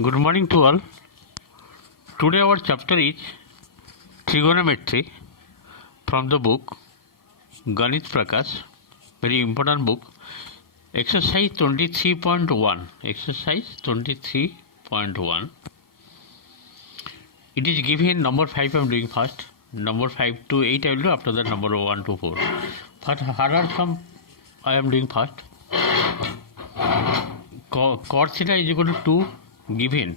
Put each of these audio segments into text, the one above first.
Good morning to all. Today our chapter is trigonometry from the book Ganit Prakash, very important book. Exercise 23.1. Exercise 23.1. It is given number 5 I am doing first. Number 5 to 8 I will do, after that number 1 to 4. First, here are some I am doing first. Cos theta is equal to 2 given.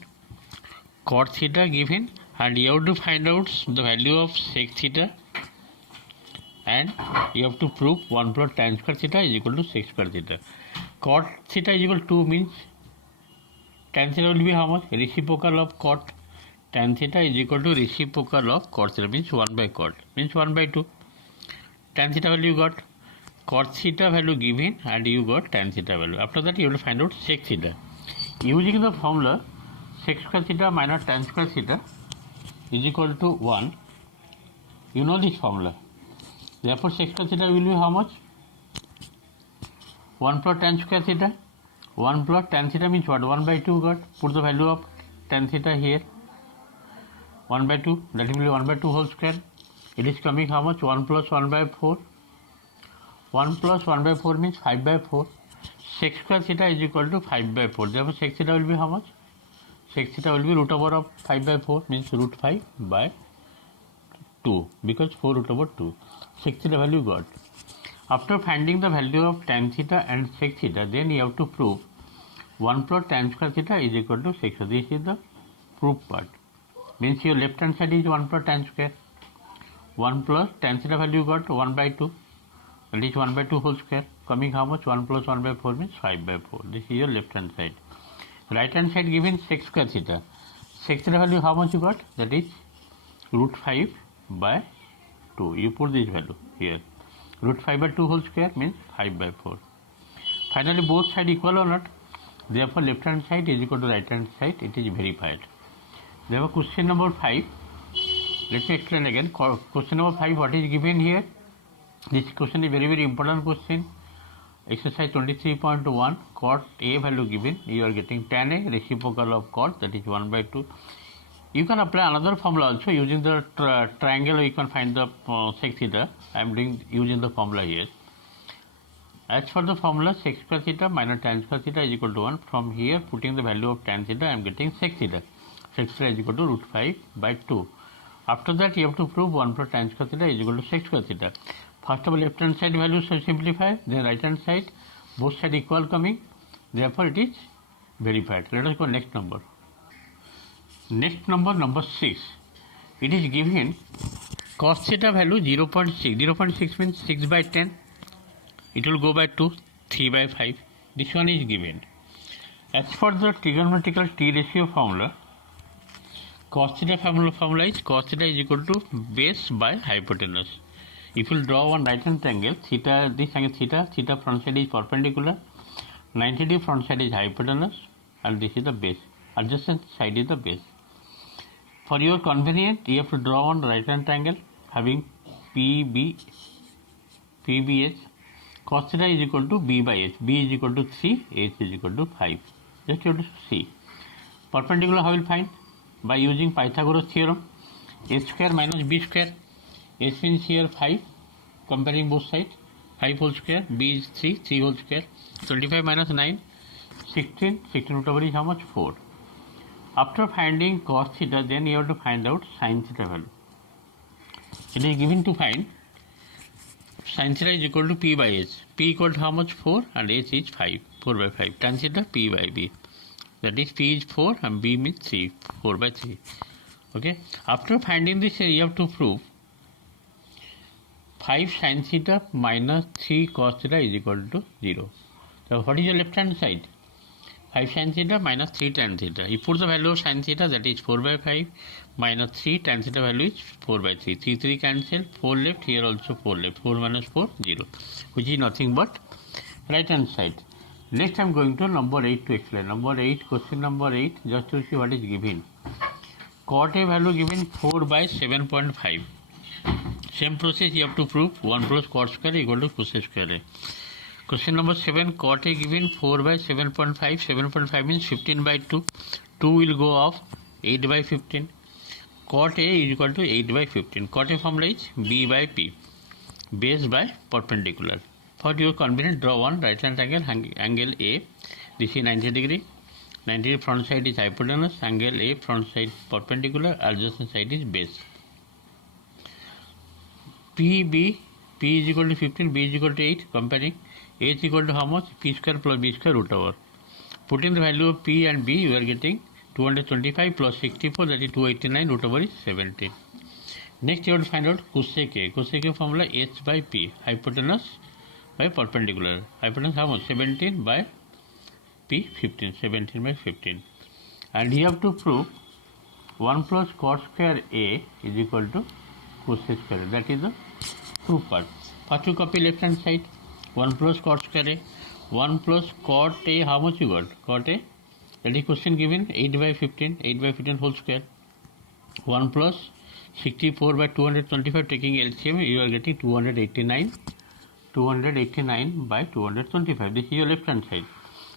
Cos theta given, and you have to find out the value of sec theta, and you have to prove 1 plus tan square theta is equal to sec square theta. Cot theta is equal to 2 means tan theta will be how much? Reciprocal of cot. Tan theta is equal to reciprocal of cot theta, means 1 by cot, means 1 by 2. Tan theta value you got, cot theta value given, and you got tan theta value. After that you have to find out sec theta. Using the formula sec square theta minus tan square theta is equal to 1. You know this formula. Therefore sec square theta will be how much? 1 plus tan square theta. 1 plus tan theta means what? 1 by 2 got. Put the value of tan theta here. 1 by 2, that will be 1 by 2 whole square. It is coming how much? 1 plus 1 by 4. 1 plus 1 by 4 means 5 by 4. Sec square theta is equal to 5 by 4. Therefore sec theta will be how much? Sec theta will be root over of 5 by 4, means root 5 by 2, because 4 root over 2. Sec theta value got. After finding the value of tan theta and sec theta, then you have to prove 1 plus tan square theta is equal to sec theta. This is the proof part. Means your left hand side is 1 plus tan square. 1 plus tan theta value got 1 by 2. That is 1 by 2 whole square. Coming how much? 1 plus 1 by 4 means 5 by 4. This is your left hand side. Right hand side given sec square theta. Sec theta value how much you got? That is root 5 by 2. You put this value here. Root 5 by 2 whole square means 5 by 4. Finally both sides equal or not? Therefore left hand side is equal to right hand side. It is verified. Therefore question number 5. Let me explain again. Question number 5, what is given here? This question is very important question. Exercise 23.1, cot A value given. You are getting tan A reciprocal of cot, that is 1 by 2. You can apply another formula also using the triangle. You can find the sec theta. I am using the formula here. As for the formula, sec square theta minus tan square theta is equal to 1. From here, putting the value of tan theta, I am getting sec theta. Sec theta is equal to root 5 by 2. After that, you have to prove 1 plus tan square theta is equal to sec square theta. First of all, left hand side values are simplified, then right hand side, both sides equal coming. Therefore, it is verified. Let us go next number. Next number, number 6. It is given cos theta value 0.6. 0.6 means 6 by 10. It will go by 2, 3 by 5. This one is given. As for the trigonometrical T ratio formula, cos theta formula is cos theta is equal to base by hypotenuse. If you draw one right hand triangle, theta, this angle theta front side is perpendicular, 90 degree front side is hypotenuse, and this is the base. Adjacent side is the base. For your convenience, you have to draw one right hand triangle having PBH. Cos theta is equal to B by H. B is equal to 3, H is equal to 5. Just you have to see. Perpendicular how will find? By using Pythagoras theorem. A square minus B square. H means here 5, comparing both sides, 5 whole square, B is 3, 3 whole square, 25 minus 9, 16, 16 root over is how much? 4. After finding cos theta, then you have to find out sin theta value. It is given to find sin theta is equal to P by H. P equal to how much? 4, and H is 5, 4 by 5. Tan theta P by B. That is P is 4 and B means 3, 4 by 3. Okay. After finding this, you have to prove 5 sin theta minus 3 cos theta is equal to 0. So what is your left hand side? 5 sin theta minus 3 tan theta. You put the value of sin theta, that is 4 by 5, minus 3 tan theta value is 4 by 3. 3 3 cancel, 4 left, here also 4 left. 4 minus 4, 0, which is nothing but right hand side. Next I am going to number 8 to explain. Number 8, question number 8, just to see what is given. Cot A value given 4 by 7.5. Same process you have to prove 1 plus cot square equal to cosec square A. Question number 7, cot A given 4 by 7.5. 7.5 means 15 by 2. 2 will go off, 8 by 15. Cot A is equal to 8 by 15. Cot A formula is B by P. Base by perpendicular. For your convenience, draw one right hand angle A. This is 90 degree. 90 degree front side is hypotenuse. Angle A front side perpendicular. Adjacent side is base. P is equal to 15. B is equal to 8. Comparing. A is equal to how much? P square plus B square root over. Putting the value of P and B, you are getting 225 plus 64, that is 289, root over is 17. Next you have to find out cosec A. Cosec A formula H by P, hypotenuse by perpendicular. Hypotenuse how much? 17 by P, 15. 17 by 15. And you have to prove 1 plus cot square A is equal to cosec square. That is the proof part. First you copy left hand side. 1 plus cot square A. 1 plus cot A, how much you got? Cot A, that is question given 8 by 15. 8 by 15 whole square. 1 plus 64 by 225, taking LCM, you are getting 289. 289 by 225. This is your left hand side.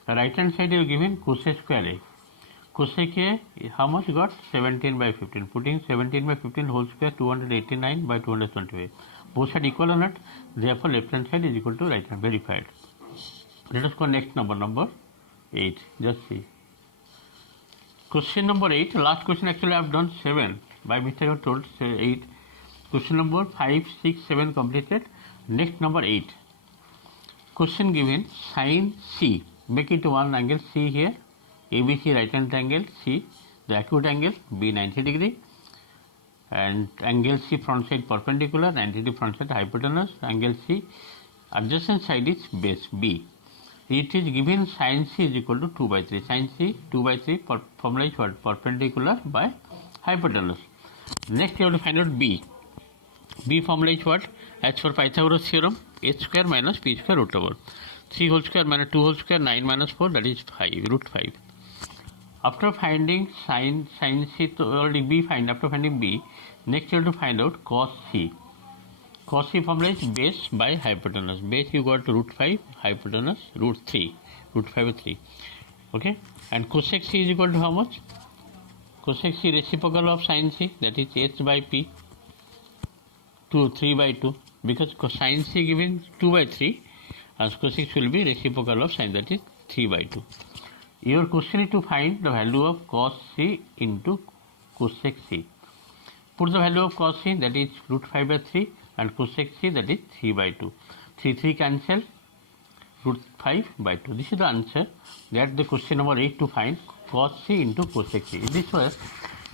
The right hand side you are given cosec square A. Cosec A, how much you got? 17 by 15. Putting 17 by 15 whole square, 289 by 225. Both sides equal or not? Therefore, left hand side is equal to right hand. Verified. Let us go next number 8. Just see. Question number 8. Last question actually I have done 7. By mistake I have told 8. Question number 5, 6, 7 completed. Next number 8. Question given sin C. Make it one angle C here. ABC right hand angle C. The acute angle B 90 degree. And angle C front side perpendicular, 90 degree front side hypotenuse. Angle C adjacent side is base B. It is given sin C is equal to 2 by 3. Sin C 2 by 3 formula is what? Perpendicular by hypotenuse. Next you have to find out B. B formula is what? As per Pythagoras theorem, h square minus p square root over. 3 whole square minus 2 whole square, 9 minus 4, that is 5, root 5. After finding sin C, already B find. After finding B, next you have to find out cos C. Cos C formula is base by hypotenuse. Base you got root 5, hypotenuse root 3, root 5 by 3. Okay, and cosec C is equal to how much? Cosec C reciprocal of sin C, that is h by p, 3 by 2. Because sin C given 2 by 3, and cosec will be reciprocal of sin, that is 3 by 2. Your question is to find the value of cos C into cosec C. Put the value of cos C, that is root 5 by 3, and cosec C, that is 3 by 2. 3 cancel, root 5 by 2. This is the answer. That the question number 8 to find cos C into cosec C. In this way,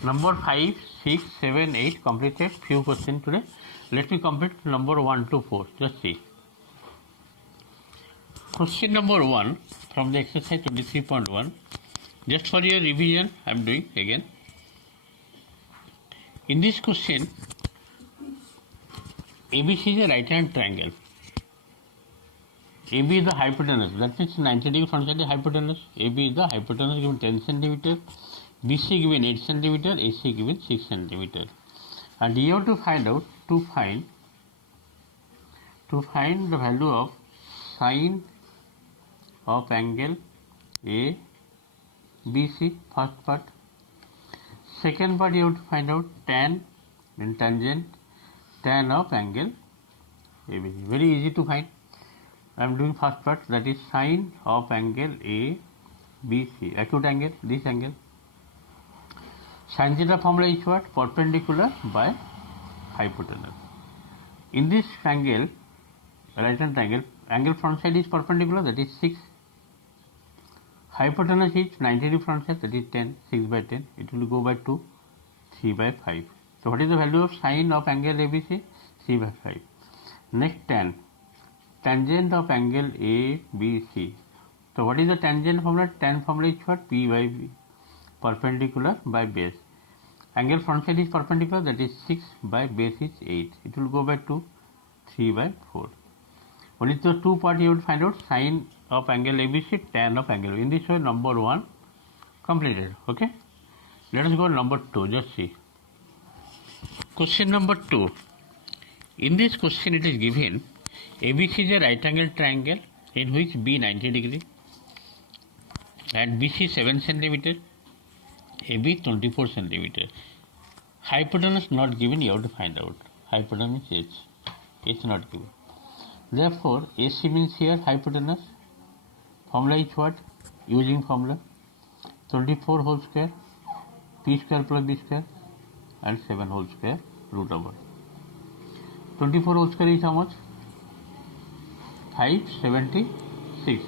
number 5, 6, 7, 8 completed. Few questions today. Let me complete number 1 to 4. Just see. Question number 1 from the exercise 23.1. Just for your revision, I am doing again. In this question, ABC is a right hand triangle. AB is the hypotenuse, that means 90 degree front side is hypotenuse. AB is the hypotenuse given 10 centimeter, BC given 8 centimeter, AC given 6 centimeter. And you have to find out to find the value of sine of angle A, BC, first part. Second part you have to find out tan and tangent tan of angle ABC. Very easy to find. I am doing first part, that is sine of angle A, BC, acute angle, this angle. Sin theta formula is what? Perpendicular by hypotenuse. In this angle, right hand triangle, angle front side is perpendicular, that is 6. Hypotenuse is 90 degree front side, that is 10, 6 by 10. It will go by 2, 3 by 5. So what is the value of sine of angle ABC? 3 by 5. Next tan. Tangent of angle ABC. So what is the tangent formula? Tan formula is what? P by B. Perpendicular by base. Angle front side is perpendicular, that is 6 by base is 8. It will go by 2, 3 by 4. Only the two part you will find out sine of angle ABC, tan of angle. In this way, number 1 completed. Okay. Let us go number 2. Just see. Question number 2. In this question, it is given ABC is a right angle triangle in which B 90 degree and BC 7 centimeter, AB 24 centimeter. Hypotenuse not given, you have to find out. Hypotenuse is H. H not given. Therefore, AC means here hypotenuse. Formula is what? Using formula 24 whole square, P square plus B square, and 7 whole square root over. 24 whole square is how much? 576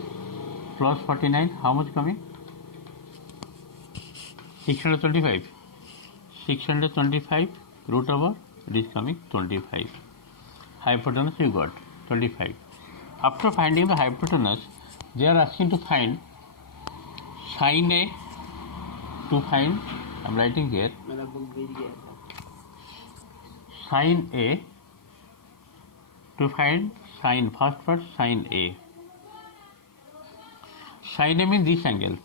plus 49, how much coming? 625. 625 root over, it is coming 25. Hypotenuse you got 25. After finding the hypotenuse, they are asking to find sin A, to find, I am writing here, sin A, to find sin, first part sin A. Sin A means this angle.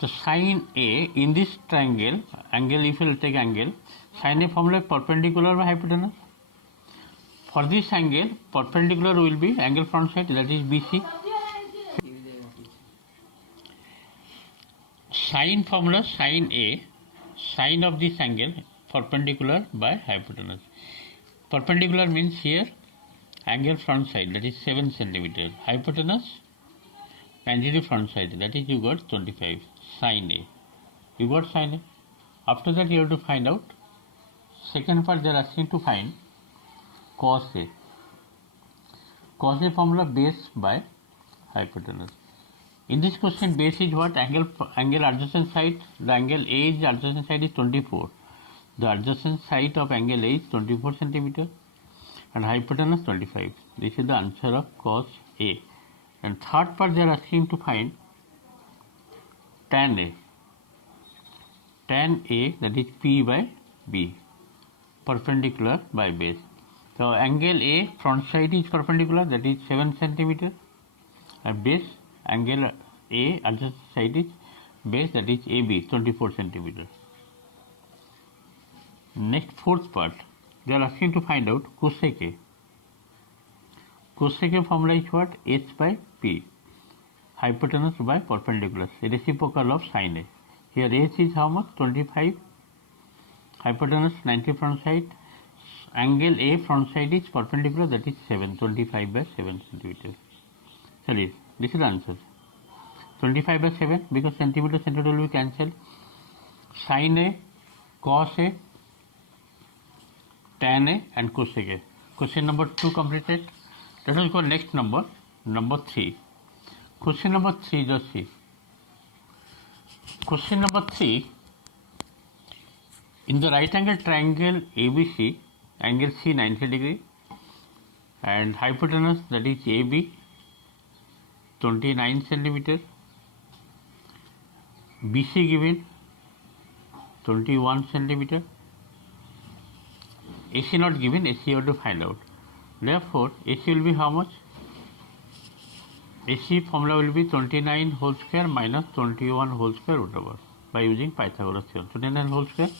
So sin A in this triangle, angle, if you will take angle, sin A formula perpendicular by hypotenuse. For this angle, perpendicular will be angle front side, that is BC. Sin formula, sin A, sin of this angle perpendicular by hypotenuse. Perpendicular means here angle front side, that is 7 centimeter. Hypotenuse 90 degree front side, that is you got 25. Sin A. You got sin A. After that you have to find out. Second part they are asking to find cos A. Cos A formula base by hypotenuse. In this question, base is what? Angle adjacent side. The angle A is adjacent side is 24. The adjacent side of angle A is 24 centimeter and hypotenuse 25. This is the answer of cos A. And third part they are asking to find tan A. Tan A, that is P by B, perpendicular by base. So angle A front side is perpendicular, that is 7 centimeter, and base angle A adjacent side is base, that is AB 24 centimeter. Next fourth part, they are asking to find out cosec A. Cosec A formula is what? H by P, hypotenuse by perpendicular, reciprocal of sin A. Here H is how much? 25, hypotenuse 90 front side, angle A front side is perpendicular, that is 7, 25 by 7 centimeter. Sorry, this is the answer. 25 by 7, because centimeter will be cancelled. Sin A, cos A, tan A and cosec A. Question number 2 completed. Let us go next number 3. Question number 3, just see. Question number 3, in the right angle triangle ABC, angle C 90 degree and hypotenuse, that is AB 29 centimeter, BC given 21 centimeter, AC not given, AC you have to find out. Therefore, AC will be how much? AC formula will be 29 whole square minus 21 whole square root over by using Pythagoras theorem. 29 whole square,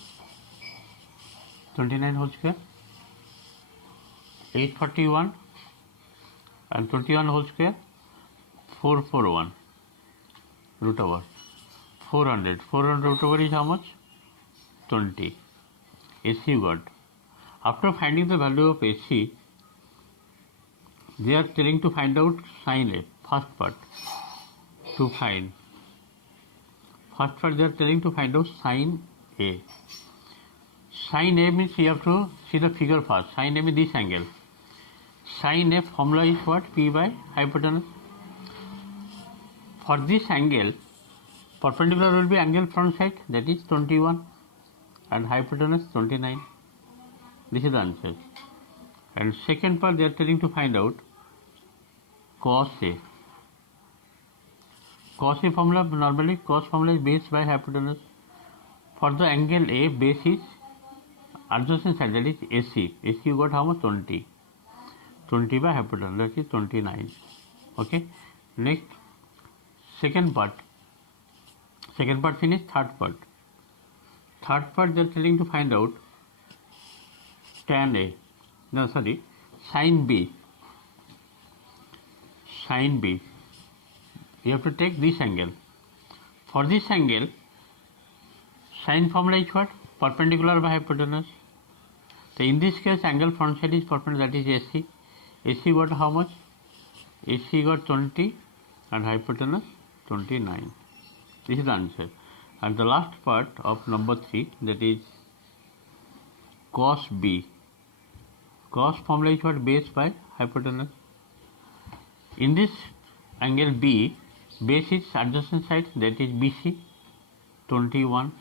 841 and 21 whole square 441 root over 400 root over is how much? 20. AC you got. After finding the value of AC, they are telling to find out sin A. First part to find. First part they are telling to find out sin A. Sin A means you have to see the figure first. Sin A means this angle. Sin A formula is what? P by hypotenuse. For this angle, perpendicular will be angle front side, that is 21 and hypotenuse 29. This is the answer. And second part they are telling to find out cos A. Cos A formula, normally cos formula is base by hypotenuse. For the angle A, base is adjacent side, that is AC. AC you got how much? 20. 20 by hypotenuse, that is 29. Okay. Next, second part finished. Third part they are telling to find out tan A. No, sorry, sin B. sin B. You have to take this angle. For this angle, sin formula is what? Perpendicular by hypotenuse. So in this case, angle front side is perpendicular, that is AC. AC got how much? AC got 20 and hypotenuse 29. This is the answer. And the last part of number 3, that is cos B. Cos formula is what? Base by hypotenuse. In this angle B, base is adjacent side, that is BC 21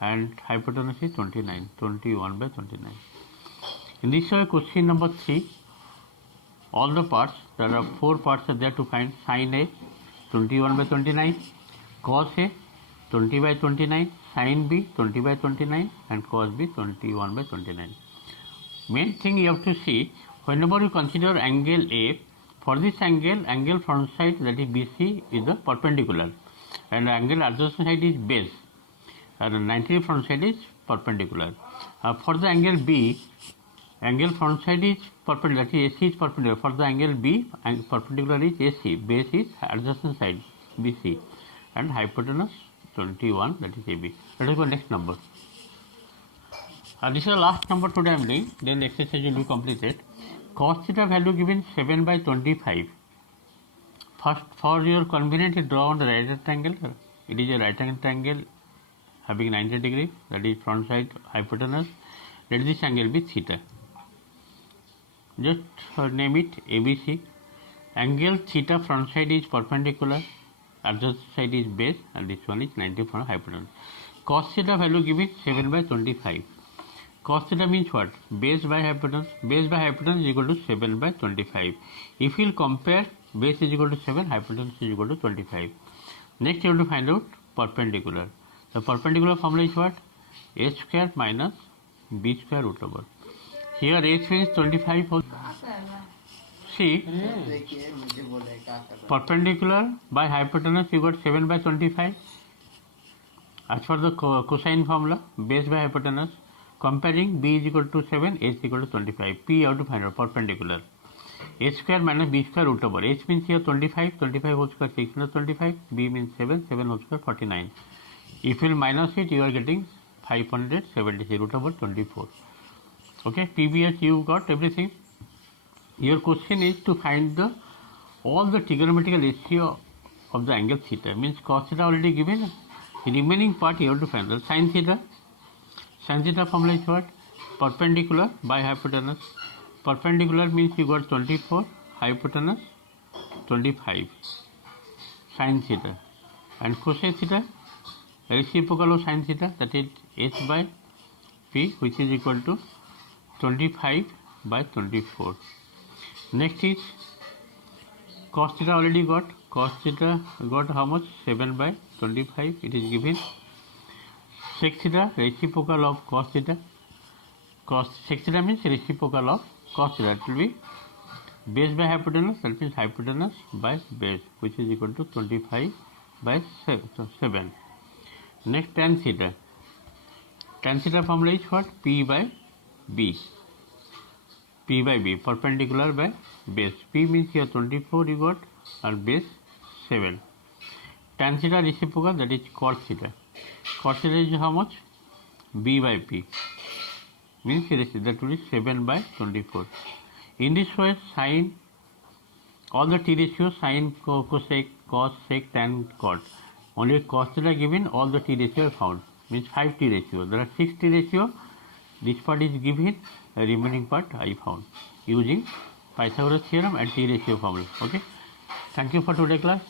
and hypotenuse is 29, 21 by 29. In this way, question number 3, all the parts, there are 4 parts are there to find. Sin A 21 by 29, cos A 20 by 29, sin B 20 by 29 and cos B 21 by 29. Main thing you have to see, whenever you consider angle A, for this angle front side, that is BC, is the perpendicular and angle adjacent side is base and 90 front side is perpendicular. For the angle B, angle front side is perpendicular, that is AC is perpendicular. For the angle B, perpendicular is AC, base is adjacent side BC and hypotenuse 21, that is AB. Let us go next number. This is the last number today I am doing, then the exercise will be completed. Cos theta value given 7 by 25. First, for your convenience, you draw on the right angle. It is a right angle having 90 degree, that is front side hypotenuse. Let this angle be theta. Just name it ABC. Angle theta front side is perpendicular, adjacent side is base, and this one is 90 from hypotenuse. Cos theta value given 7 by 25. Cos theta means what? Base by hypotenuse. Base by hypotenuse is equal to 7 by 25. If you will compare, base is equal to 7, hypotenuse is equal to 25. Next you have to find out perpendicular. The perpendicular formula is what? A square minus B square root over. Here H means 25. See, perpendicular by hypotenuse you got 7 by 25. As for the cosine formula, base by hypotenuse, comparing B is equal to 7, H is equal to 25. P you have to find out perpendicular. A square minus B square root over. H means here 25, 25 whole square 625. B means 7, 7 whole square 49. If you will minus it, you are getting 570 root over 24. Okay, PBS you got everything. Your question is to find all the trigonometrical ratio of the angle theta. Means cos theta already given. The remaining part you have to find the sin theta. Sin theta formula is what? Perpendicular by hypotenuse. Perpendicular means you got 24, hypotenuse 25. Sin theta. And cosine theta, reciprocal of sin theta, that is H by P, which is equal to 25 by 24. Next is cos theta already got. Cos theta got how much? 7 by 25. It is given. Sec theta, reciprocal of cos theta. Sec theta means reciprocal of cos theta. It will be base by hypotenuse, that means hypotenuse by base, which is equal to 25 by 7. Next tan theta. Tan theta formula is what? P by B. P by B, perpendicular by base. P means here 24 you got and base 7. Tan theta reciprocal, that is cos theta. Cos theta is how much? B by P. Means that will be 7 by 24. In this way, sin, all the T ratios, sin, cosec, cos, sec, tan, cot. Only cos theta given, all the T ratio are found. Means 5 T ratio. There are 6 T ratio. This part is given, the remaining part I found using Pythagoras theorem and T ratio formula. Okay. Thank you for today's class.